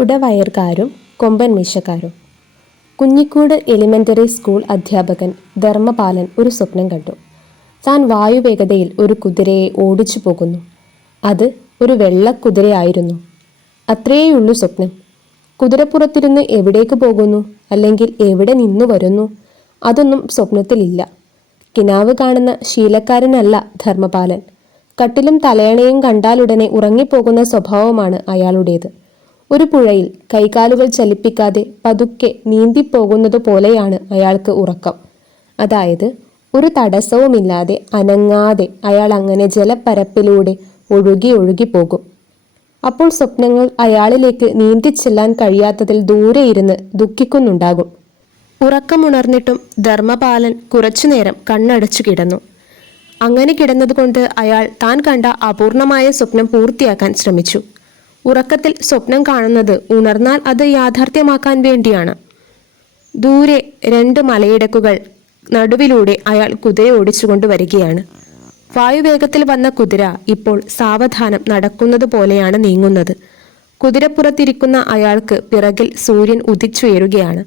കുടവയർക്കാരും കൊമ്പൻ മീശക്കാരും. കുഞ്ഞിക്കോട് elementary school അധ്യാപകൻ ധർമ്മപാലൻ ഒരു സ്വപ്നം കണ്ടു. താൻ വായുവേഗതയിൽ ഒരു കുതിരയെ ഓടിച്ചു പോകുന്നു. അത് ഒരു വെള്ളക്കുതിരയായിരുന്നു. അത്രയേയുള്ളൂ സ്വപ്നം. കുതിരപ്പുറത്തിരുന്ന് എവിടേക്ക് പോകുന്നു, അല്ലെങ്കിൽ എവിടെ നിന്നു വരുന്നു, അതൊന്നും സ്വപ്നത്തിലില്ല. കിനാവ് കാണുന്ന ശീലക്കാരനല്ല ധർമ്മപാലൻ. കട്ടിലും തലയണയും കണ്ടാലുടനെ ഉറങ്ങിപ്പോകുന്ന സ്വഭാവമാണ് അയാളുടേത്. ഒരു പുഴയിൽ കൈകാലുകൾ ചലിപ്പിക്കാതെ പതുക്കെ നീന്തിപ്പോകുന്നത് പോലെയാണ് അയാൾക്ക് ഉറക്കം. അതായത് ഒരു തടസ്സവുമില്ലാതെ അനങ്ങാതെ അയാൾ അങ്ങനെ ജലപ്പരപ്പിലൂടെ ഒഴുകി ഒഴുകി പോകും. അപ്പോൾ സ്വപ്നങ്ങൾ അയാളിലേക്ക് നീന്തിച്ചെല്ലാൻ കഴിയാത്തതിൽ ദൂരെ ഇരുന്ന് ദുഃഖിക്കുന്നുണ്ടാകും. ഉറക്കമുണർന്നിട്ടും ധർമ്മപാലൻ കുറച്ചുനേരം കണ്ണടച്ചു കിടന്നു. അങ്ങനെ കിടന്നതുകൊണ്ട് അയാൾ താൻ കണ്ട അപൂർണമായ സ്വപ്നം പൂർത്തിയാക്കാൻ ശ്രമിച്ചു. ഉറക്കത്തിൽ സ്വപ്നം കാണുന്നത് ഉണർന്നാൽ അത് യാഥാർത്ഥ്യമാക്കാൻ വേണ്ടിയാണ്. ദൂരെ 2 മലയിടുക്കുകൾ നടുവിലൂടെ അയാൾ കുതിര ഓടിച്ചുകൊണ്ട് വരികയാണ്. വായുവേഗത്തിൽ വന്ന കുതിര ഇപ്പോൾ സാവധാനം നടക്കുന്നത് പോലെയാണ് നീങ്ങുന്നത്. കുതിരപ്പുറത്തിരിക്കുന്ന അയാൾക്ക് പിറകിൽ സൂര്യൻ ഉദിച്ചുയരുകയാണ്.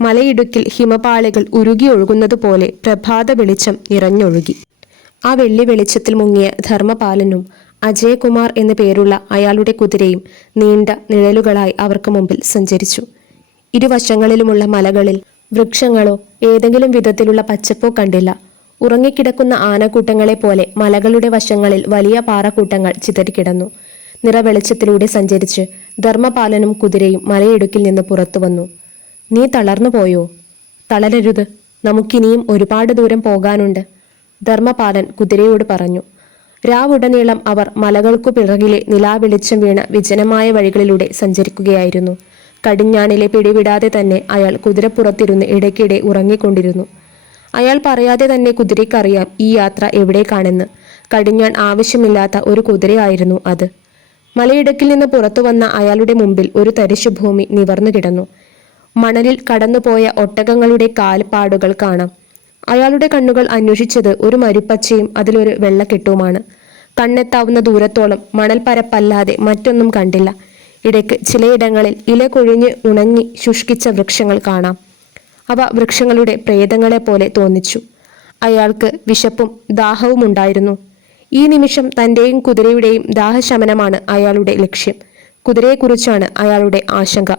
മലയിടുക്കിൽ ഹിമപാളികൾ ഉരുകി ഒഴുകുന്നത് പോലെ പ്രഭാത വെളിച്ചം നിറഞ്ഞൊഴുകി. ആ വെള്ളി വെളിച്ചത്തിൽ മുങ്ങിയ ധർമ്മപാലനും അജയകുമാർ എന്നു പേരുള്ള അയാളുടെ കുതിരയും നീണ്ട നിഴലുകളായി അവർക്ക് മുമ്പിൽ സഞ്ചരിച്ചു. ഇരുവശങ്ങളിലുമുള്ള മലകളിൽ വൃക്ഷങ്ങളോ ഏതെങ്കിലും വിധത്തിലുള്ള പച്ചപ്പോ കണ്ടില്ല. ഉറങ്ങിക്കിടക്കുന്ന ആനക്കൂട്ടങ്ങളെ പോലെ മലകളുടെ വശങ്ങളിൽ വലിയ പാറക്കൂട്ടങ്ങൾ ചിതറിക്കിടന്നു. നിറവെളിച്ചത്തിലൂടെ സഞ്ചരിച്ച് ധർമ്മപാലനും കുതിരയും മലയിടുക്കിൽ നിന്ന് പുറത്തു വന്നു. "നീ തളർന്നു പോയോ?" "തളരരുത്, നമുക്കിനിയും ഒരുപാട് ദൂരം പോകാനുണ്ട്," ധർമ്മപാലൻ കുതിരയോട് പറഞ്ഞു. രാവുടനീളം അവർ മലകൾക്കു പിറകിലെ നിലാവെളിച്ചം വീണ വിജനമായ വഴികളിലൂടെ സഞ്ചരിക്കുകയായിരുന്നു. കടിഞ്ഞാണിലെ പിടിവിടാതെ തന്നെ അയാൾ കുതിരപ്പുറത്തിരുന്ന് ഇടയ്ക്കിടെ ഉറങ്ങിക്കൊണ്ടിരുന്നു. അയാൾ പറയാതെ തന്നെ കുതിരയ്ക്കറിയാം ഈ യാത്ര എവിടേക്കാണെന്ന്. കടിഞ്ഞാൺ ആവശ്യമില്ലാത്ത ഒരു കുതിരയായിരുന്നു അത്. മലയിടുക്കിൽ നിന്ന് പുറത്തു വന്ന അയാളുടെ മുമ്പിൽ ഒരു തരിശുഭൂമി നിവർന്നു കിടന്നു. മണലിൽ കടന്നുപോയ ഒട്ടകങ്ങളുടെ കാൽപ്പാടുകൾ കാണാം. അയാളുടെ കണ്ണുകൾ അന്വേഷിച്ചത് ഒരു മരുപ്പച്ചയും അതിലൊരു വെള്ളക്കെട്ടുമാണ്. കണ്ണെത്താവുന്ന ദൂരത്തോളം മണൽപ്പരപ്പല്ലാതെ മറ്റൊന്നും കണ്ടില്ല. ഇടയ്ക്ക് ചിലയിടങ്ങളിൽ ഇല കൊഴിഞ്ഞ് ഉണങ്ങി ശുഷ്കിച്ച വൃക്ഷങ്ങൾ കാണാം. അവ വൃക്ഷങ്ങളുടെ പ്രേതങ്ങളെ പോലെ തോന്നിച്ചു. അയാൾക്ക് വിശപ്പും ദാഹവും ഉണ്ടായിരുന്നു. ഈ നിമിഷം തൻ്റെയും കുതിരയുടെയും ദാഹശമനമാണ് അയാളുടെ ലക്ഷ്യം. കുതിരയെക്കുറിച്ചാണ് അയാളുടെ ആശങ്ക.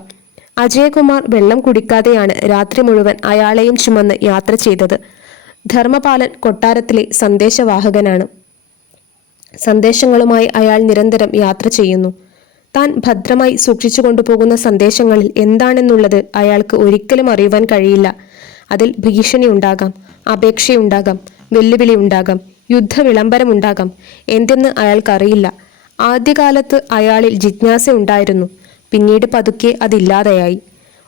അജയകുമാർ വെള്ളം കുടിക്കാതെയാണ് രാത്രി മുഴുവൻ അയാളെയും ചുമന്ന് യാത്ര ചെയ്തത്. ധർമ്മപാലൻ കൊട്ടാരത്തിലെ സന്ദേശവാഹകനാണ്. സന്ദേശങ്ങളുമായി അയാൾ നിരന്തരം യാത്ര ചെയ്യുന്നു. താൻ ഭദ്രമായി സൂക്ഷിച്ചു കൊണ്ടുപോകുന്ന സന്ദേശങ്ങളിൽ എന്താണെന്നുള്ളത് അയാൾക്ക് ഒരിക്കലും അറിയുവാൻ കഴിയില്ല. അതിൽ ഭീഷണി ഉണ്ടാകാം, അപേക്ഷയുണ്ടാകാം, വെല്ലുവിളി ഉണ്ടാകാം, യുദ്ധവിളംബരമുണ്ടാകാം. എന്തെന്ന് അയാൾക്കറിയില്ല. ആദ്യകാലത്ത് അയാളിൽ ജിജ്ഞാസ ഉണ്ടായിരുന്നു. പിന്നീട് പതുക്കെ അതില്ലാതെയായി.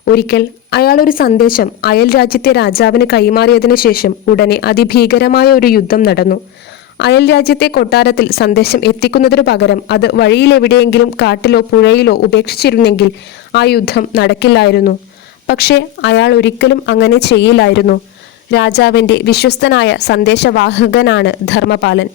ഒരിക്കൽ അയാൾ ഒരു സന്ദേശം അയൽ രാജ്യത്തെ രാജാവിന് കൈമാറിയതിനു ശേഷം ഉടനെ അതിഭീകരമായ ഒരു യുദ്ധം നടന്നു. അയൽ രാജ്യത്തെ കൊട്ടാരത്തിൽ സന്ദേശം എത്തിക്കുന്നതിനു പകരം അത് വഴിയിലെവിടെയെങ്കിലും കാട്ടിലോ പുഴയിലോ ഉപേക്ഷിച്ചിരുന്നെങ്കിൽ ആ യുദ്ധം നടക്കില്ലായിരുന്നു. പക്ഷേ അയാൾ ഒരിക്കലും അങ്ങനെ ചെയ്യില്ലായിരുന്നു. രാജാവിൻ്റെ വിശ്വസ്തനായ സന്ദേശവാഹകനാണ് ധർമ്മപാലൻ.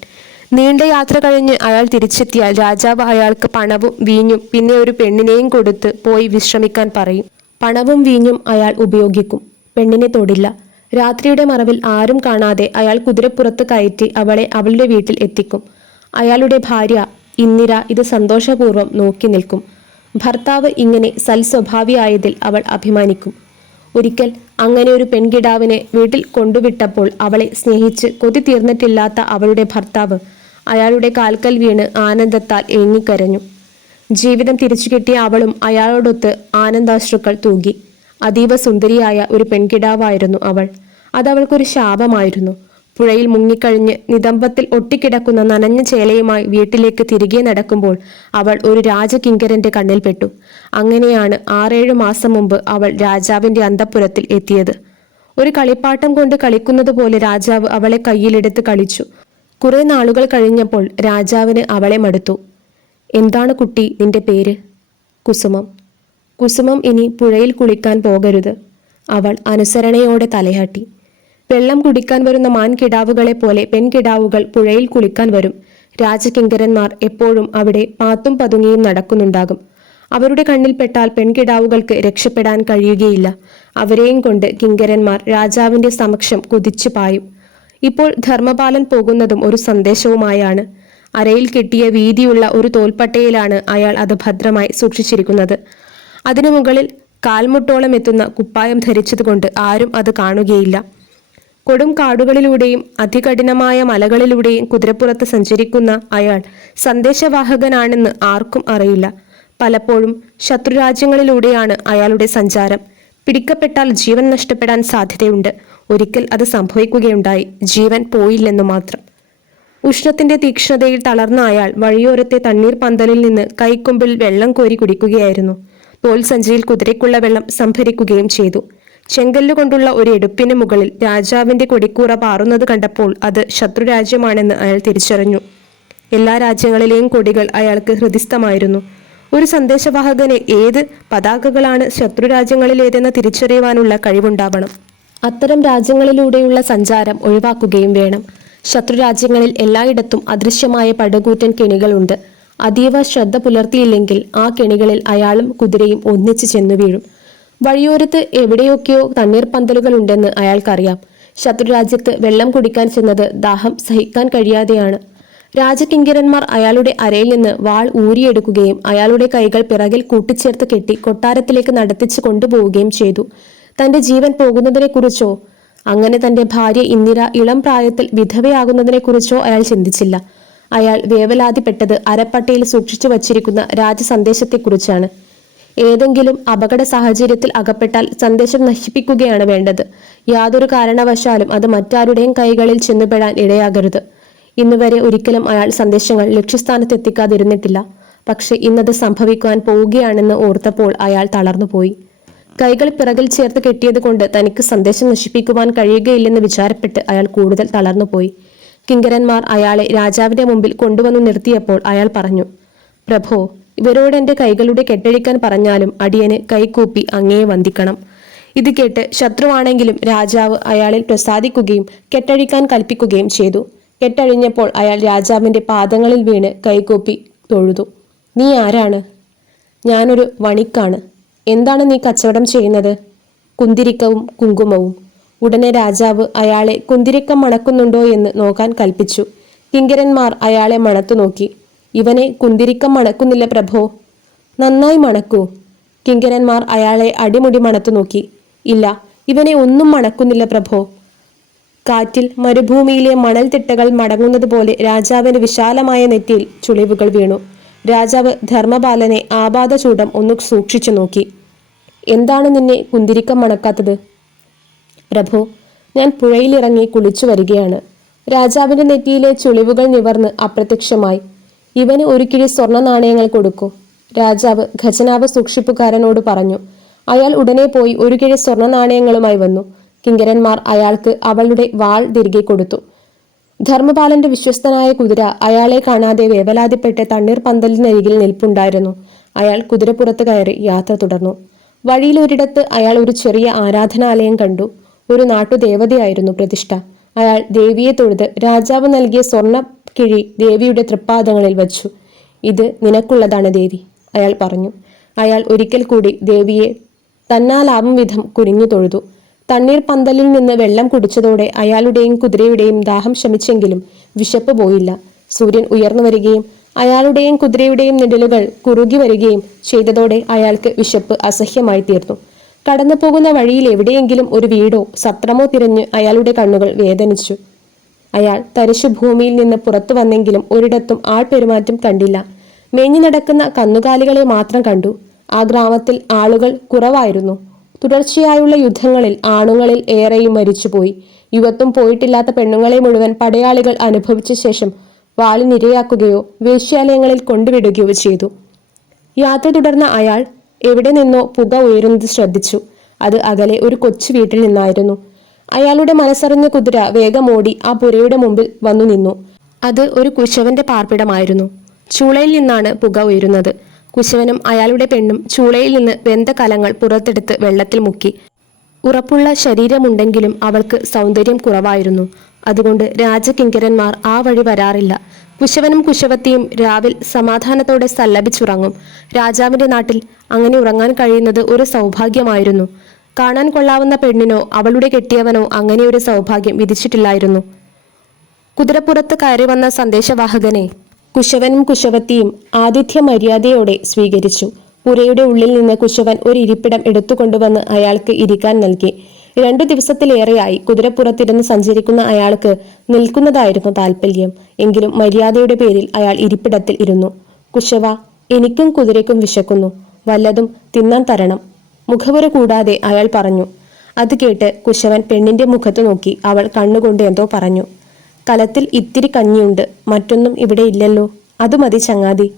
നീണ്ട യാത്ര കഴിഞ്ഞ് അയാൾ തിരിച്ചെത്തിയാൽ രാജാവ് അയാൾക്ക് പണവും വീഞ്ഞും പിന്നെ ഒരു പെണ്ണിനെയും കൊടുത്ത് പോയി വിശ്രമിക്കാൻ പറയും. പണവും വീഞ്ഞും അയാൾ ഉപയോഗിക്കും, പെണ്ണിനെ തൊടില്ല. രാത്രിയുടെ മറവിൽ ആരും കാണാതെ അയാൾ കുതിരപ്പുറത്ത് കയറ്റി അവളെ അവളുടെ വീട്ടിൽ എത്തിക്കും. അയാളുടെ ഭാര്യ ഇന്ദിര ഇത് സന്തോഷപൂർവ്വം നോക്കി നിൽക്കും. ഭർത്താവ് ഇങ്ങനെ സൽസ്വഭാവിയായതിൽ അവൾ അഭിമാനിക്കും. ഒരിക്കൽ അങ്ങനെ ഒരു പെൺകിടാവിനെ വീട്ടിൽ കൊണ്ടുവിട്ടപ്പോൾ അവളെ സ്നേഹിച്ച് കൊതി തീർന്നിട്ടില്ലാത്ത അവളുടെ ഭർത്താവ് അയാളുടെ കാൽക്കൽ വീണ് ആനന്ദത്താൽ ഏങ്ങിക്കരഞ്ഞു. ജീവിതം തിരിച്ചു കിട്ടിയ അവളും അയാളോടൊത്ത് ആനന്ദാശ്രുക്കൾ തൂകി. അതീവ സുന്ദരിയായ ഒരു പെൺകിടാവായിരുന്നു അവൾ. അതവൾക്കൊരു ശാപമായിരുന്നു. പുഴയിൽ മുങ്ങിക്കഴിഞ്ഞ് നിതംബത്തിൽ ഒട്ടിക്കിടക്കുന്ന നനഞ്ഞ ചേലയുമായി വീട്ടിലേക്ക് തിരികെ നടക്കുമ്പോൾ അവൾ ഒരു രാജകിങ്കരന്റെ കണ്ണിൽപ്പെട്ടു. അങ്ങനെയാണ് 6-7 മാസം മുമ്പ് അവൾ രാജാവിന്റെ അന്തഃപുരത്തിൽ എത്തിയത്. ഒരു കളിപ്പാട്ടം കൊണ്ട് കളിക്കുന്നത് പോലെ രാജാവ് അവളെ കയ്യിലെടുത്ത് കളിച്ചു. കുറെ നാളുകൾ കഴിഞ്ഞപ്പോൾ രാജാവിന് അവളെ മടുത്തു. "എന്താണ് കുട്ടി നിന്റെ പേര്?" "കുസുമം." "കുസുമം ഇനി പുഴയിൽ കുളിക്കാൻ പോകരുത്." അവൾ അനുസരണയോടെ തലയാട്ടി. വെള്ളം കുടിക്കാൻ വരുന്ന മാൻകിടാവുകളെ പോലെ പെൺകിടാവുകൾ പുഴയിൽ കുളിക്കാൻ വരും. രാജകിങ്കരന്മാർ എപ്പോഴും അവിടെ പാത്തും പതുങ്ങിയും നടക്കുന്നുണ്ടാകും. അവരുടെ കണ്ണിൽപ്പെട്ടാൽ പെൺകിടാവുകൾക്ക് രക്ഷപ്പെടാൻ കഴിയുകയില്ല. അവരെയും കൊണ്ട് കിങ്കരന്മാർ രാജാവിന്റെ സമക്ഷം കുതിച്ചു പായും. ഇപ്പോൾ ധർമ്മപാലൻ പോകുന്നതും ഒരു സന്ദേശവുമായാണ്. അരയിൽ കെട്ടിയ വീതിയുള്ള ഒരു തോൽപ്പട്ടയിലാണ് അയാൾ അത് ഭദ്രമായി സൂക്ഷിച്ചിരിക്കുന്നത്. അതിനു മുകളിൽ കാൽമുട്ടോളം എത്തുന്ന കുപ്പായം ധരിച്ചതുകൊണ്ട് ആരും അത് കാണുകയില്ല. കൊടും കാടുകളിലൂടെയും അതികഠിനമായ മലകളിലൂടെയും കുതിരപ്പുറത്ത് സഞ്ചരിക്കുന്ന അയാൾ സന്ദേശവാഹകനാണെന്ന് ആർക്കും അറിയില്ല. പലപ്പോഴും ശത്രുരാജ്യങ്ങളിലൂടെയാണ് അയാളുടെ സഞ്ചാരം. പിടിക്കപ്പെട്ടാൽ ജീവൻ നഷ്ടപ്പെടാൻ സാധ്യതയുണ്ട്. ഒരിക്കൽ അത് സംഭവിക്കുകയുണ്ടായി. ജീവൻ പോയില്ലെന്നു മാത്രം. ഉഷ്ണത്തിന്റെ തീക്ഷ്ണതയിൽ തളർന്ന അയാൾ വഴിയോരത്തെ തണ്ണീർ പന്തലിൽ നിന്ന് കൈക്കുമ്പിൽ വെള്ളം കോരി കുടിക്കുകയായിരുന്നു. തോൽ സഞ്ചിയിൽ കുതിരയ്ക്കുള്ള വെള്ളം സംഭരിക്കുകയും ചെയ്തു. ചെങ്കല്ലുകൊണ്ടുള്ള ഒരു എടുപ്പിന് മുകളിൽ രാജാവിന്റെ കൊടിക്കൂറ പാറുന്നത് കണ്ടപ്പോൾ അത് ശത്രുരാജ്യമാണെന്ന് അയാൾ തിരിച്ചറിഞ്ഞു. എല്ലാ രാജ്യങ്ങളിലെയും കൊടികൾ അയാൾക്ക് ഹൃദിസ്ഥമായിരുന്നു. ഒരു സന്ദേശവാഹകന് ഏത് പതാകകളാണ് ശത്രുരാജ്യങ്ങളിലേതെന്ന് തിരിച്ചറിയുവാനുള്ള കഴിവുണ്ടാവണം. അത്തരം രാജ്യങ്ങളിലൂടെയുള്ള സഞ്ചാരം ഒഴിവാക്കുകയും വേണം. ശത്രുരാജ്യങ്ങളിൽ എല്ലായിടത്തും അദൃശ്യമായ പടുകൂറ്റൻ കെണികളുണ്ട്. അതീവ ശ്രദ്ധ പുലർത്തിയില്ലെങ്കിൽ ആ കെണികളിൽ അയാളും കുതിരയും ഒന്നിച്ചു ചെന്നു വീഴും. വഴിയോരത്ത് എവിടെയൊക്കെയോ തണ്ണീർ പന്തലുകളുണ്ടെന്ന് അയാൾക്കറിയാം. ശത്രുരാജ്യത്ത് വെള്ളം കുടിക്കാൻ ചെന്നത് ദാഹം സഹിക്കാൻ കഴിയാതെയാണ്. രാജകിങ്കരന്മാർ അയാളുടെ അരയിൽ നിന്ന് വാൾ ഊരിയെടുക്കുകയും അയാളുടെ കൈകൾ പിറകിൽ കൂട്ടിച്ചേർത്ത് കെട്ടി കൊട്ടാരത്തിലേക്ക് നടത്തിച്ചു കൊണ്ടുപോവുകയും ചെയ്തു. തന്റെ ജീവൻ പോകുന്നതിനെക്കുറിച്ചോ അങ്ങനെ തന്റെ ഭാര്യ ഇന്ദിര ഇളം പ്രായത്തിൽ വിധവയാകുന്നതിനെക്കുറിച്ചോ അയാൾ ചിന്തിച്ചില്ല. അയാൾ വേവലാതിപ്പെട്ടത് അരപ്പട്ടയിൽ സൂക്ഷിച്ചു വച്ചിരിക്കുന്ന രാജസന്ദേശത്തെക്കുറിച്ചാണ്. ഏതെങ്കിലും അപകട സാഹചര്യത്തിൽ അകപ്പെട്ടാൽ സന്ദേശം നശിപ്പിക്കുകയാണ് വേണ്ടത്. യാതൊരു കാരണവശാലും അത് മറ്റാരുടെയും കൈകളിൽ ചെന്നുപെടാൻ ഇടയാകരുത്. ഇന്നുവരെ ഒരിക്കലും അയാൾ സന്ദേശങ്ങൾ ലക്ഷ്യസ്ഥാനത്ത് എത്തിക്കാതിരുന്നിട്ടില്ല. പക്ഷെ ഇന്നത് സംഭവിക്കുവാൻ പോവുകയാണെന്ന് ഓർത്തപ്പോൾ അയാൾ തളർന്നുപോയി. കൈകൾ പിറകിൽ ചേർത്ത് കെട്ടിയത് കൊണ്ട് തനിക്ക് സന്ദേശം നശിപ്പിക്കുവാൻ കഴിയുകയില്ലെന്ന് വിചാരപ്പെട്ട് അയാൾ കൂടുതൽ തളർന്നുപോയി. കിങ്കരന്മാർ അയാളെ രാജാവിന്റെ മുമ്പിൽ കൊണ്ടുവന്നു നിർത്തിയപ്പോൾ അയാൾ പറഞ്ഞു, പ്രഭോ, ഇവരോട് എന്റെ കൈകളുടെ കെട്ടഴിക്കാൻ പറഞ്ഞാലും അടിയന് കൈകൂപ്പി അങ്ങയെ വന്ദിക്കണം. ഇത് കേട്ട് ശത്രുവാണെങ്കിലും രാജാവ് അയാളിൽ പ്രസാദിക്കുകയും കെട്ടഴിക്കാൻ കൽപ്പിക്കുകയും ചെയ്തു. കെട്ടഴിഞ്ഞപ്പോൾ അയാൾ രാജാവിന്റെ പാദങ്ങളിൽ വീണ് കൈകൂപ്പി തൊഴുതു. നീ ആരാണ്? ഞാനൊരു വണിക്കാണ്. എന്താണ് നീ കച്ചവടം ചെയ്യുന്നത്? കുന്തിരിക്കവും കുങ്കുമവും. ഉടനെ രാജാവ് അയാളെ കുന്തിരിക്കം മണക്കുന്നുണ്ടോ എന്ന് നോക്കാൻ കൽപ്പിച്ചു. കിങ്കരന്മാർ അയാളെ മണത്തു നോക്കി. ഇവനെ കുന്തിരിക്കം മണക്കുന്നില്ല പ്രഭോ. നന്നായി മണക്കൂ. കിങ്കരന്മാർ അയാളെ അടിമുടി മണത്തു നോക്കി. ഇല്ല, ഇവനെ ഒന്നും മണക്കുന്നില്ല പ്രഭോ. കാറ്റിൽ മരുഭൂമിയിലെ മണൽത്തിട്ടകൾ മടങ്ങുന്നത് പോലെ രാജാവിന്റെ വിശാലമായ നെറ്റിയിൽ ചുളിവുകൾ വീണു. രാജാവ് ധർമ്മപാലനെ ആപാദചൂഡം ഒന്ന് സൂക്ഷിച്ചു നോക്കി. എന്താണ് നിന്നെ കുന്തിരിക്കം മണക്കാത്തത്? പ്രഭു, ഞാൻ പുഴയിലിറങ്ങി കുളിച്ചു വരികയാണ്. രാജാവിന്റെ നെറ്റിയിലെ ചുളിവുകൾ നിവർന്ന് അപ്രത്യക്ഷമായി. ഇവന് ഒരു കിഴി സ്വർണ്ണ നാണയങ്ങൾ കൊടുക്കൂ. രാജാവ് ഖജനാവ് സൂക്ഷിപ്പുകാരനോട് പറഞ്ഞു. അയാൾ ഉടനെ പോയി ഒരു കിഴി സ്വർണ്ണ നാണയങ്ങളുമായി വന്നു. കിങ്കരന്മാർ അയാൾക്ക് അവളുടെ വാൾ തിരികെ കൊടുത്തു. ധർമ്മപാലന്റെ വിശ്വസ്തനായ കുതിര അയാളെ കാണാതെ വേവലാതിപ്പെട്ട് തണ്ണീർ പന്തലിനരികിൽ നിൽപ്പുണ്ടായിരുന്നു. അയാൾ കുതിരപ്പുറത്ത് കയറി യാത്ര തുടർന്നു. വഴിയിൽ ഒരിടത്ത് അയാൾ ഒരു ചെറിയ ആരാധനാലയം കണ്ടു. ഒരു നാട്ടുദേവതയായിരുന്നു പ്രതിഷ്ഠ. അയാൾ ദേവിയെ തൊഴുത് രാജാവ് നൽകിയ സ്വർണ്ണ കിഴി ദേവിയുടെ തൃപ്പാദങ്ങളിൽ വച്ചു. ഇത് നിനക്കുള്ളതാണ് ദേവി, അയാൾ പറഞ്ഞു. അയാൾ ഒരിക്കൽ കൂടി ദേവിയെ തന്നാലാവും വിധം കുനിഞ്ഞു തൊഴുതു. തണ്ണീർ പന്തലിൽ നിന്ന് വെള്ളം കുടിച്ചതോടെ അയാളുടെയും കുതിരയുടെയും ദാഹം ശമിച്ചെങ്കിലും വിശപ്പ് പോയില്ല. സൂര്യൻ ഉയർന്നു വരികയും അയാളുടെയും കുതിരയുടെയും നിഴലുകൾ കുറുകി വരികയും ചെയ്തതോടെ അയാൾക്ക് വിശപ്പ് അസഹ്യമായി തീർന്നു. കടന്നു പോകുന്ന വഴിയിൽ എവിടെയെങ്കിലും ഒരു വീടോ സത്രമോ തിരഞ്ഞ് അയാളുടെ കണ്ണുകൾ വേദനിച്ചു. അയാൾ തരിശുഭൂമിയിൽ നിന്ന് പുറത്തു വന്നെങ്കിലും ഒരിടത്തും ആൾപെരുമാറ്റം കണ്ടില്ല. മേഞ്ഞു നടക്കുന്ന കന്നുകാലികളെ മാത്രം കണ്ടു. ആ ഗ്രാമത്തിൽ ആളുകൾ കുറവായിരുന്നു. തുടർച്ചയായുള്ള യുദ്ധങ്ങളിൽ ആണുങ്ങളിൽ ഏറെയും മരിച്ചുപോയി. യുവത്വം പോയിട്ടില്ലാത്ത പെണ്ണുങ്ങളെ മുഴുവൻ പടയാളികൾ അനുഭവിച്ച ശേഷം വാളിനിരയാക്കുകയോ വേശ്യാലയങ്ങളിൽ കൊണ്ടുവിടുകയോ ചെയ്തു. യാത്ര തുടർന്ന അയാൾ എവിടെ നിന്നോ പുക ഉയരുന്നത് ശ്രദ്ധിച്ചു. അത് അകലെ ഒരു കൊച്ചു വീട്ടിൽ നിന്നായിരുന്നു. അയാളുടെ മനസ്സറിഞ്ഞ കുതിര വേഗമോടി ആ പുരയുടെ മുമ്പിൽ വന്നു നിന്നു. അത് ഒരു കുശവന്റെ പാർപ്പിടമായിരുന്നു. ചൂളയിൽ നിന്നാണ് പുക ഉയരുന്നത്. കുശവനും അയാളുടെ പെണ്ണും ചൂളയിൽ നിന്ന് വെന്ത കലങ്ങൾ പുറത്തെടുത്ത് വെള്ളത്തിൽ മുക്കി. ഉറപ്പുള്ള ശരീരമുണ്ടെങ്കിലും അവൾക്ക് സൗന്ദര്യം കുറവായിരുന്നു. അതുകൊണ്ട് രാജകിങ്കരന്മാർ ആ വഴി വരാറില്ല. കുശവനും കുശവത്തിയും രാവിൽ സമാധാനത്തോടെ സല്ലപിച്ചുറങ്ങും. രാജാവിന്റെ നാട്ടിൽ അങ്ങനെ ഉറങ്ങാൻ കഴിയുന്നത് ഒരു സൗഭാഗ്യമായിരുന്നു. കാണാൻ കൊള്ളാവുന്ന പെണ്ണിനോ അവളുടെ കെട്ടിയവനോ അങ്ങനെ ഒരു സൗഭാഗ്യം വിധിച്ചിട്ടില്ലായിരുന്നു. കുതിരപ്പുറത്ത് കയറി വന്ന സന്ദേശവാഹകനെ കുശവനും കുശവത്തിയും ആതിഥ്യ മര്യാദയോടെ സ്വീകരിച്ചു. പുരയുടെ ഉള്ളിൽ നിന്ന് കുശവൻ ഒരു ഇരിപ്പിടം എടുത്തുകൊണ്ടുവന്ന് അയാൾക്ക് ഇരിക്കാൻ നൽകി. 2 ദിവസത്തിലേറെയായി കുതിരപ്പുറത്തിരുന്ന് സഞ്ചരിക്കുന്ന അയാൾക്ക് നിൽക്കുന്നതായിരുന്നു താല്പര്യം. എങ്കിലും മര്യാദയുടെ പേരിൽ അയാൾ ഇരിപ്പിടത്തിൽ ഇരുന്നു. കുശവ, എനിക്കും കുതിരയ്ക്കും വിശക്കുന്നു, വല്ലതും തിന്നാൻ തരണം, മുഖവുര കൂടാതെ അയാൾ പറഞ്ഞു. അത് കേട്ട് കുശവൻ പെണ്ണിന്റെ മുഖത്ത് നോക്കി. അവൾ കണ്ണുകൊണ്ട് എന്തോ പറഞ്ഞു. കലത്തിൽ ഇത്തിരി കഞ്ഞിയുണ്ട്, മറ്റൊന്നും ഇവിടെ ഇല്ലല്ലോ. അത് മതി ചങ്ങാതി.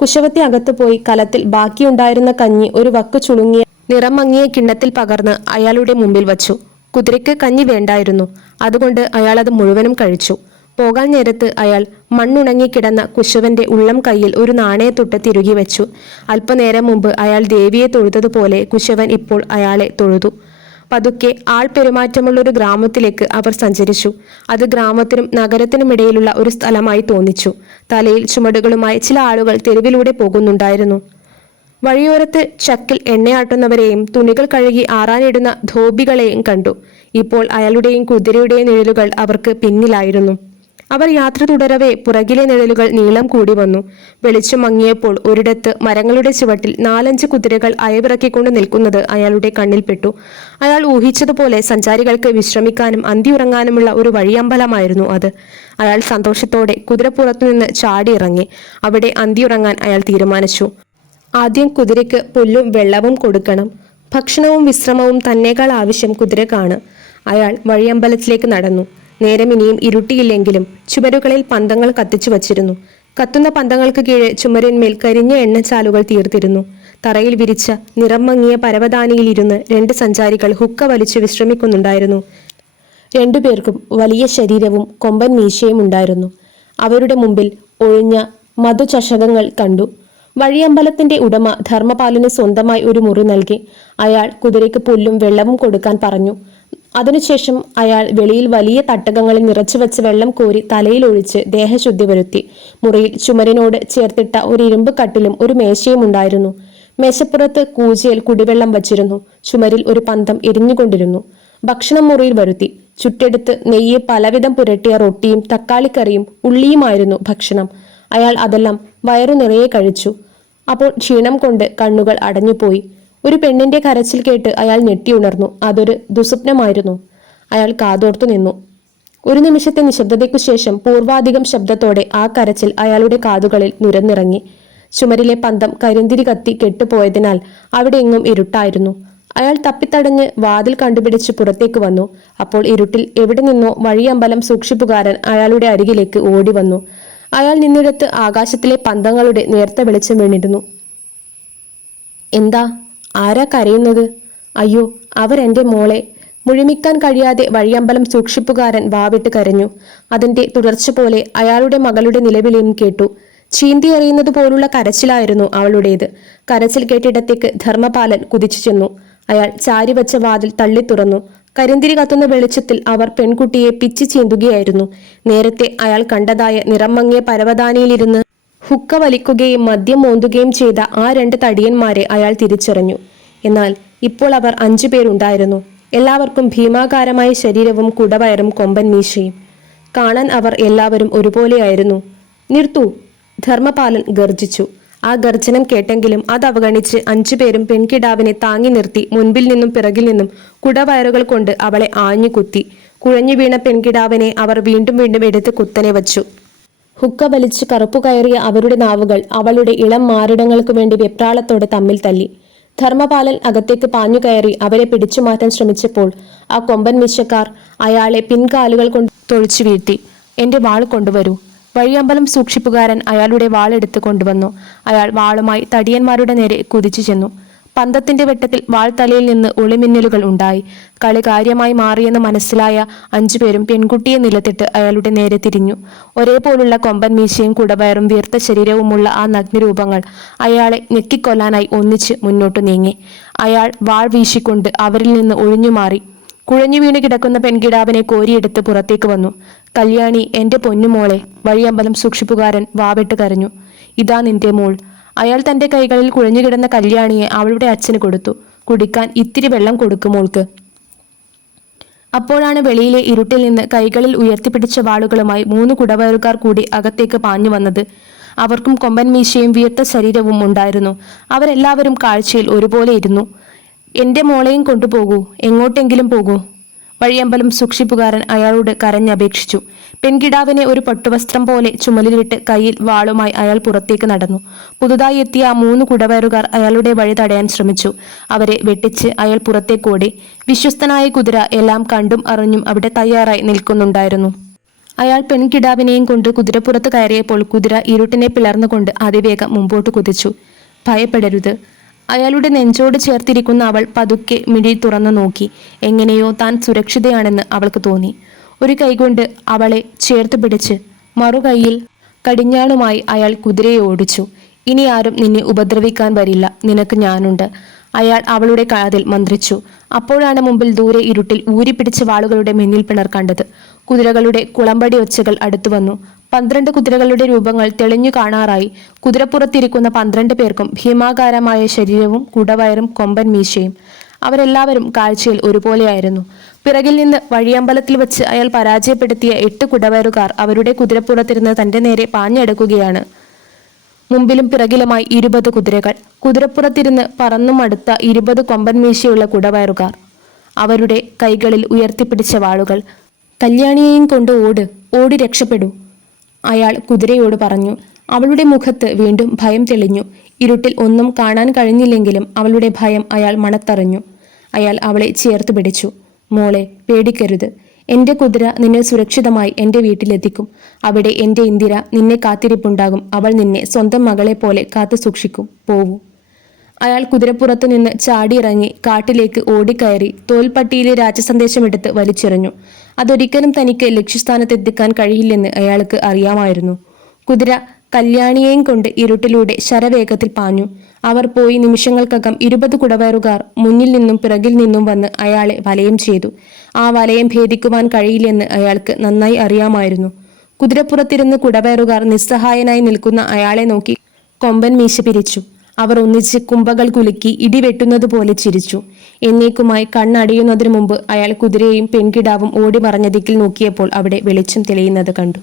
കുശവത്തി അകത്തു പോയി കലത്തിൽ ബാക്കിയുണ്ടായിരുന്ന കഞ്ഞി ഒരു വക്ക് ചുളുങ്ങിയ നിറം മങ്ങിയ കിണ്ണത്തിൽ പകർന്ന് അയാളുടെ മുമ്പിൽ വച്ചു. കുതിരയ്ക്ക് കഞ്ഞി വേണ്ടായിരുന്നു, അതുകൊണ്ട് അയാൾ അത് മുഴുവനും കഴിച്ചു. പോകാൻ നേരത്ത് അയാൾ മണ്ണുണങ്ങിക്കിടന്ന കുശവന്റെ ഉള്ളം കൈയിൽ ഒരു നാണയത്തുട്ട് തിരുകി വെച്ചു. അല്പനേരം മുമ്പ് അയാൾ ദേവിയെ തൊഴുതതുപോലെ കുശവൻ ഇപ്പോൾ അയാളെ തൊഴുതു. പതുക്കെ ആൾ പെരുമാറ്റമുള്ളൊരു ഗ്രാമത്തിലേക്ക് അവർ സഞ്ചരിച്ചു. അത് ഗ്രാമത്തിനും നഗരത്തിനുമിടയിലുള്ള ഒരു സ്ഥലമായി തോന്നിച്ചു. തലയിൽ ചുമടുകളുമായി ചില ആളുകൾ തെരുവിലൂടെ പോകുന്നുണ്ടായിരുന്നു. വഴിയോരത്ത് ചക്കിൽ എണ്ണയാട്ടുന്നവരെയും തുണികൾ കഴുകി ആറാനിടുന്ന ധോബികളെയും കണ്ടു. ഇപ്പോൾ അയാളുടെയും കുതിരയുടെയും നിഴലുകൾ അവർക്ക് പിന്നിലായിരുന്നു. അവർ യാത്ര തുടരവേ പുറകിലെ നിഴലുകൾ നീളം കൂടി വന്നു. വെളിച്ചം മങ്ങിയപ്പോൾ ഒരിടത്ത് മരങ്ങളുടെ ചുവട്ടിൽ 4-5 കുതിരകൾ അയവിറക്കിക്കൊണ്ട് നിൽക്കുന്നത് അയാളുടെ കണ്ണിൽപ്പെട്ടു. അയാൾ ഊഹിച്ചതുപോലെ സഞ്ചാരികൾക്ക് വിശ്രമിക്കാനും അന്തിയുറങ്ങാനുമുള്ള ഒരു വഴിയമ്പലമായിരുന്നു അത്. അയാൾ സന്തോഷത്തോടെ കുതിരപ്പുറത്തുനിന്ന് ചാടിയിറങ്ങി. അവിടെ അന്തിയുറങ്ങാൻ അയാൾ തീരുമാനിച്ചു. ആദ്യം കുതിരയ്ക്ക് പുല്ലും വെള്ളവും കൊടുക്കണം. ഭക്ഷണവും വിശ്രമവും തന്നേക്കാൾ ആവശ്യം കുതിരക്കാണ്. അയാൾ വഴിയമ്പലത്തിലേക്ക് നടന്നു. നേരം ഇനിയും ഇരുട്ടിയില്ലെങ്കിലും ചുമരുകളിൽ പന്തങ്ങൾ കത്തിച്ചു വച്ചിരുന്നു. കത്തുന്ന പന്തങ്ങൾക്ക് കീഴെ ചുമരിന്മേൽ കരിഞ്ഞ എണ്ണച്ചാലുകൾ തീർത്തിരുന്നു. തറയിൽ വിരിച്ച നിറം മങ്ങിയ പരവതാനിയിലിരുന്ന് 2 സഞ്ചാരികൾ ഹുക്ക വലിച്ചു വിശ്രമിക്കുന്നുണ്ടായിരുന്നു. 2 പേർക്കും വലിയ ശരീരവും കൊമ്പൻ മീശയും ഉണ്ടായിരുന്നു. അവരുടെ മുമ്പിൽ ഒഴിഞ്ഞ മധുചഷകങ്ങൾ കണ്ടു. വഴിയമ്പലത്തിന്റെ ഉടമ ധർമ്മപാലന് സ്വന്തമായി ഒരു മുറി നൽകി. അയാൾ കുതിരയ്ക്ക് പുല്ലും വെള്ളവും കൊടുക്കാൻ പറഞ്ഞു. അതിനുശേഷം അയാൾ വെളിയിൽ വലിയ തട്ടകങ്ങളിൽ നിറച്ചുവെച്ച വെള്ളം കോരി തലയിൽ ഒഴിച്ച് ദേഹശുദ്ധി വരുത്തി. മുറിയിൽ ചുമരിനോട് ചേർത്തിട്ട ഒരു ഇരുമ്പ് കട്ടിലും ഒരു മേശയും ഉണ്ടായിരുന്നു. മേശപ്പുറത്ത് കൂജയിൽ കുടിവെള്ളം വച്ചിരുന്നു. ചുമരിൽ ഒരു പന്തം എരിഞ്ഞുകൊണ്ടിരുന്നു. ഭക്ഷണം മുറിയിൽ വരുത്തി. ചുട്ടെടുത്ത് നെയ്യ് പലവിധം പുരട്ടിയ റൊട്ടിയും തക്കാളിക്കറിയും ഉള്ളിയുമായിരുന്നു ഭക്ഷണം. അയാൾ അതെല്ലാം വയറു നിറയെ കഴിച്ചു. അപ്പോൾ ക്ഷീണം കൊണ്ട് കണ്ണുകൾ അടഞ്ഞുപോയി. ഒരു പെണ്ണിന്റെ കരച്ചിൽ കേട്ട് അയാൾ ഞെട്ടിയുണർന്നു. അതൊരു ദുസ്വപ്നമായിരുന്നു. അയാൾ കാതോർത്തു നിന്നു. ഒരു നിമിഷത്തെ നിശബ്ദതയ്ക്കു ശേഷം പൂർവാധികം ശബ്ദത്തോടെ ആ കരച്ചിൽ അയാളുടെ കാതുകളിൽ നുരന്നിറങ്ങി. ചുമരിലെ പന്തം കരിന്തിരി കത്തി കെട്ടുപോയതിനാൽ അവിടെ എങ്ങും ഇരുട്ടായിരുന്നു. അയാൾ തപ്പിത്തടഞ്ഞ് വാതിൽ കണ്ടുപിടിച്ച് പുറത്തേക്ക് വന്നു. അപ്പോൾ ഇരുട്ടിൽ എവിടെ നിന്നോ വഴിയമ്പലം സൂക്ഷിപ്പുകാരൻ അയാളുടെ അരികിലേക്ക് ഓടി വന്നു. അയാൾ നിന്നിടത്ത് ആകാശത്തിലെ പന്തങ്ങളുടെ നേർത്ത വെളിച്ചം വീണിരുന്നു. എന്താ, ആരാ കരയുന്നത്? അയ്യോ, അവരെന്റെ മോളെ. മുഴുമിക്കാൻ കഴിയാതെ വഴിയമ്പലം സൂക്ഷിപ്പുകാരൻ വാവിട്ട് കരഞ്ഞു. അതിന്റെ തുടർച്ച പോലെ അയാളുടെ മകളുടെ നിലവിളിയും കേട്ടു. ചീന്തി എറിയുന്നത് പോലുള്ള കരച്ചിലായിരുന്നു അവളുടേത്. കരച്ചിൽ കേട്ടിടത്തേക്ക് ധർമ്മപാലൻ കുതിച്ചു ചെന്നു. അയാൾ ചാരിവച്ച വാതിൽ തള്ളി തുറന്നു. കരിന്തിരി കത്തുന്ന വെളിച്ചത്തിൽ അവർ പെൺകുട്ടിയെ പിച്ചി ചീന്തുകയായിരുന്നു. നേരത്തെ അയാൾ കണ്ടതായ നിറം മങ്ങിയ പരവതാനിയിലിരുന്ന് ഹുക്ക വലിക്കുകയും മദ്യം മോന്തുകയും ചെയ്ത ആ 2 തടിയന്മാരെ അയാൾ തിരിച്ചറിഞ്ഞു. എന്നാൽ ഇപ്പോൾ അവർ 5 പേരുണ്ടായിരുന്നു. എല്ലാവർക്കും ഭീമാകാരമായ ശരീരവും കുടവയറും കൊമ്പൻ മീശയും. കാണാൻ അവർ എല്ലാവരും ഒരുപോലെയായിരുന്നു. നിർത്തൂ, ധർമ്മപാലൻ ഗർജിച്ചു. ആ ഗർജനം കേട്ടെങ്കിലും അത് അവഗണിച്ച് 5 പേരും പെൺകിടാവിനെ താങ്ങി നിർത്തി മുൻപിൽ നിന്നും പിറകിൽ നിന്നും കുടവയറുകൾ കൊണ്ട് അവളെ ആഞ്ഞു കുത്തി. കുഴഞ്ഞു വീണ പെൺകിടാവിനെ അവർ വീണ്ടും വീണ്ടും എടുത്ത് കുത്തനെ വച്ചു. ഹുക്ക വലിച്ച് കറുപ്പു കയറിയ അവരുടെ നാവുകൾ അവളുടെ ഇളം മാറിടങ്ങൾക്കു വേണ്ടി വെപ്രാളത്തോടെ തമ്മിൽ തല്ലി. ധർമ്മപാലൻ അകത്തേക്ക് പാഞ്ഞു കയറി അവരെ പിടിച്ചു മാറ്റാൻ ശ്രമിച്ചപ്പോൾ ആ കൊമ്പൻ മീശക്കാർ അയാളെ പിൻകാലുകൾ കൊണ്ട് തൊഴിച്ചു വീഴ്ത്തി. എന്റെ വാൾ കൊണ്ടുവരൂ. വഴിയമ്പലം സൂക്ഷിപ്പുകാരൻ അയാളുടെ വാളെടുത്ത് കൊണ്ടുവന്നു. അയാൾ വാളുമായി തടിയന്മാരുടെ നേരെ കുതിച്ചു ചെന്നു. പന്തത്തിന്റെ വെട്ടത്തിൽ വാൾ തലയിൽ നിന്ന് ഒളിമിന്നലുകൾ ഉണ്ടായി. കളി കാര്യമായി മാറിയെന്ന് മനസ്സിലായ 5 പേരും പെൺകുട്ടിയെ നിലത്തിട്ട് അയാളുടെ നേരെ തിരിഞ്ഞു. ഒരേപോലുള്ള കൊമ്പൻ മീശയും കുടവയറും വീർത്ത ശരീരവുമുള്ള ആ നഗ്നരൂപങ്ങൾ അയാളെ ഞെക്കിക്കൊല്ലാനായി ഒന്നിച്ച് മുന്നോട്ടു നീങ്ങി. അയാൾ വാൾ വീശിക്കൊണ്ട് അവരിൽ നിന്ന് ഒഴിഞ്ഞുമാറി. കുഴഞ്ഞു വീണ് കിടക്കുന്ന പെൺകിടാവിനെ കോരിയെടുത്ത് പുറത്തേക്ക് വന്നു. കല്യാണി, എന്റെ പൊന്നുമോളെ, വഴിയമ്പലം സൂക്ഷിപ്പുകാരൻ വാവിട്ട് കരഞ്ഞു. ഇതാ നിന്റെ മോൾ. അയാൾ തന്റെ കൈകളിൽ കുഴഞ്ഞുകിടന്ന കല്യാണിയെ അവളുടെ അച്ഛന് കൊടുത്തു. കുടിക്കാൻ ഇത്തിരി വെള്ളം കൊടുക്കും മോൾക്ക്. അപ്പോഴാണ് വെളിയിലെ ഇരുട്ടിൽ നിന്ന് കൈകളിൽ ഉയർത്തിപ്പിടിച്ച വാളുകളുമായി 3 കുടവയറുകാർ കൂടി അകത്തേക്ക് പാഞ്ഞു വന്നത്. അവർക്കും കൊമ്പൻ മീശയും വീർത്ത ശരീരവും ഉണ്ടായിരുന്നു. അവരെല്ലാവരും കാഴ്ചയിൽ ഒരുപോലെ ഇരുന്നു. എന്റെ മോളെയും കൊണ്ടുപോകൂ, എങ്ങോട്ടെങ്കിലും പോകൂ. വഴിയമ്പലം സൂക്ഷിപ്പുകാരൻ അയാളോട് കരഞ്ഞപേക്ഷിച്ചു. പെൺകിടാവിനെ ഒരു പട്ടുവസ്ത്രം പോലെ ചുമലിലിട്ട് കയ്യിൽ വാളുമായി അയാൾ പുറത്തേക്ക് നടന്നു. പുതുതായി എത്തിയ 3 കുടവയറുകാർ അയാളുടെ വഴി തടയാൻ ശ്രമിച്ചു. അവരെ വെട്ടിച്ച് അയാൾ പുറത്തേക്കോടി. വിശ്വസ്തനായ കുതിര എല്ലാം കണ്ടും അറിഞ്ഞും അവിടെ തയ്യാറായി നിൽക്കുന്നുണ്ടായിരുന്നു. അയാൾ പെൺകിടാവിനെയും കൊണ്ട് കുതിരപ്പുറത്ത് കയറിയപ്പോൾ കുതിര ഇരുട്ടിനെ പിളർന്നുകൊണ്ട് അതിവേഗം മുമ്പോട്ട് കുതിച്ചു. ഭയപ്പെടരുത്. അയാളുടെ നെഞ്ചോട് ചേർത്തിരിക്കുന്ന അവൾ പതുക്കെ മിഴി തുറന്നു നോക്കി. എങ്ങനെയോ താൻ സുരക്ഷിതയാണെന്ന് അവൾക്ക് തോന്നി. ഒരു കൈകൊണ്ട് അവളെ ചേർത്ത് പിടിച്ച് മറുകൈയിൽ കടിഞ്ഞാണുമായി അയാൾ കുതിരയെ ഓടിച്ചു. ഇനി ആരും നിന്നെ ഉപദ്രവിക്കാൻ വരില്ല, നിനക്ക് ഞാനുണ്ട്, അയാൾ അവളുടെ കാതിൽ മന്ത്രിച്ചു. അപ്പോഴാണ് മുമ്പിൽ ദൂരെ ഇരുട്ടിൽ ഊരിപ്പിടിച്ച വാളുകളുടെ മിന്നിൽ പിണർ കണ്ടത്. കുതിരകളുടെ കുളമ്പടി ഒച്ചകൾ അടുത്തു വന്നു. 12 കുതിരകളുടെ രൂപങ്ങൾ തെളിഞ്ഞു കാണാറായി. കുതിരപ്പുറത്തിരിക്കുന്ന 12 പേർക്കും ഭീമാകാരമായ ശരീരവും കുടവയറും കൊമ്പൻ മീശയും. അവരെല്ലാവരും കാഴ്ചയിൽ ഒരുപോലെയായിരുന്നു. പിറകിൽ നിന്ന് വഴിയമ്പലത്തിൽ വെച്ച് അയാൾ പരാജയപ്പെടുത്തിയ 8 കുടവയറുകാർ അവരുടെ കുതിരപ്പുറത്തിരുന്ന് തന്റെ നേരെ പാഞ്ഞെടുക്കുകയാണ്. മുമ്പിലും പിറകിലുമായി 20 കുതിരകൾ. കുതിരപ്പുറത്തിരുന്ന് പറന്നും അടുത്ത 20 കൊമ്പൻ മീശയുള്ള കുടവയറുകാർ. അവരുടെ കൈകളിൽ ഉയർത്തിപ്പിടിച്ച വാളുകൾ. കല്യാണിയെയും കൊണ്ട് ഓടി രക്ഷപ്പെടൂ, അയാൾ കുതിരയോട് പറഞ്ഞു. അവളുടെ മുഖത്ത് വീണ്ടും ഭയം തെളിഞ്ഞു. ഇരുട്ടിൽ ഒന്നും കാണാൻ കഴിഞ്ഞില്ലെങ്കിലും അവളുടെ ഭയം അയാൾ മണത്തറിഞ്ഞു. അയാൾ അവളെ ചേർത്ത് പിടിച്ചു. മോളെ, പേടിക്കരുത്. എന്റെ കുതിര നിന്നെ സുരക്ഷിതമായി എന്റെ വീട്ടിലെത്തിക്കും. അവിടെ എന്റെ ഇന്ദിര നിന്നെ കാത്തിരിപ്പുണ്ടാകും. അവൾ നിന്നെ സ്വന്തം മകളെ പോലെ കാത്തു സൂക്ഷിക്കും. പോവൂ. അയാൾ കുതിരപ്പുറത്തു നിന്ന് ചാടിയിറങ്ങി കാട്ടിലേക്ക് ഓടിക്കയറി തോൽപ്പട്ടിയിലെ രാജസന്ദേശമെടുത്ത് വലിച്ചെറിഞ്ഞു. അതൊരിക്കലും തനിക്ക് ലക്ഷ്യസ്ഥാനത്തെത്തിക്കാൻ കഴിയില്ലെന്ന് അയാൾക്ക് അറിയാമായിരുന്നു. കുതിര കല്യാണിയെയും കൊണ്ട് ഇരുട്ടിലൂടെ ശരവേഗത്തിൽ പാഞ്ഞു. അവർ പോയി നിമിഷങ്ങൾക്കകം 20 കുടവയറുകാർ മുന്നിൽ നിന്നും പിറകിൽ നിന്നും വന്ന് അയാളെ വലയം ചെയ്തു. ആ വലയം ഭേദിക്കുവാൻ കഴിയില്ലെന്ന് അയാൾക്ക് നന്നായി അറിയാമായിരുന്നു. കുതിരപ്പുറത്തിരുന്ന് കുടവയറുകാർ നിസ്സഹായനായി നിൽക്കുന്ന അയാളെ നോക്കി കൊമ്പൻ മീശ പിരിച്ചു. അവർ ഒന്നിച്ച് കുമ്പകൾ കുലുക്കി ഇടിവെട്ടുന്നത് പോലെ ചിരിച്ചു. എന്നേക്കുമായി കണ്ണടയുന്നതിനു മുമ്പ് അയാൾ കുതിരയെയും പെൺകിടാവും ഓടി മറഞ്ഞ ദിക്കിൽ നോക്കിയപ്പോൾ അവിടെ വെളിച്ചം തെളിയുന്നത് കണ്ടു.